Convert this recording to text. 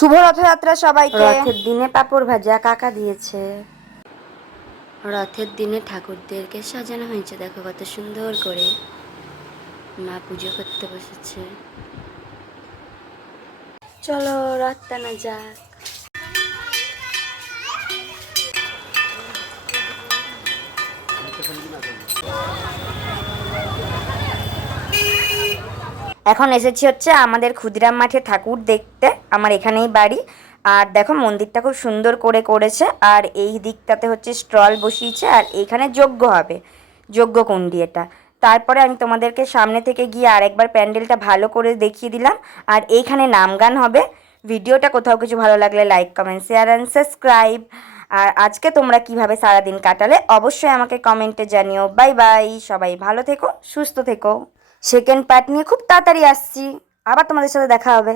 শুভ রথযাত্রা সবাইকে। রথের দিনে পাঁপড় ভাজা কাকা দিয়েছে। রথের দিনে ঠাকুরদেরকে সাজানো হয়েছে, দেখো কত সুন্দর করে মা পুজো করতে বসেছে। চলো রথ টানা যাক। এখন এসেছি হচ্ছে আমাদের ক্ষুদিরাম মাঠে ঠাকুর দেখতে, আমার এখানেই বাড়ি। আর দেখো মন্দিরটা খুব সুন্দর করে করেছে, আর এই দিকটাতে হচ্ছে স্টল বসিয়েছে, আর এইখানে যজ্ঞ হবে, যজ্ঞকুণ্ডি এটা। তারপরে আমি তোমাদেরকে সামনে থেকে গিয়ে আরেকবার প্যান্ডেলটা ভালো করে দেখিয়ে দিলাম। আর এইখানে নাম গান হবে। ভিডিওটা কোথাও কিছু ভালো লাগলে like comment share and subscribe. আর আজকে তোমরা কিভাবে সারাদিন কাটালে অবশ্যই আমাকে কমেন্টে জানিও। বাই বাই, সবাই ভালো থেকো, সুস্থ থেকো। সেকেন্ড পার্ট নিয়ে খুব তাড়াতাড়ি আসছি, আবার তোমাদের সাথে দেখা হবে।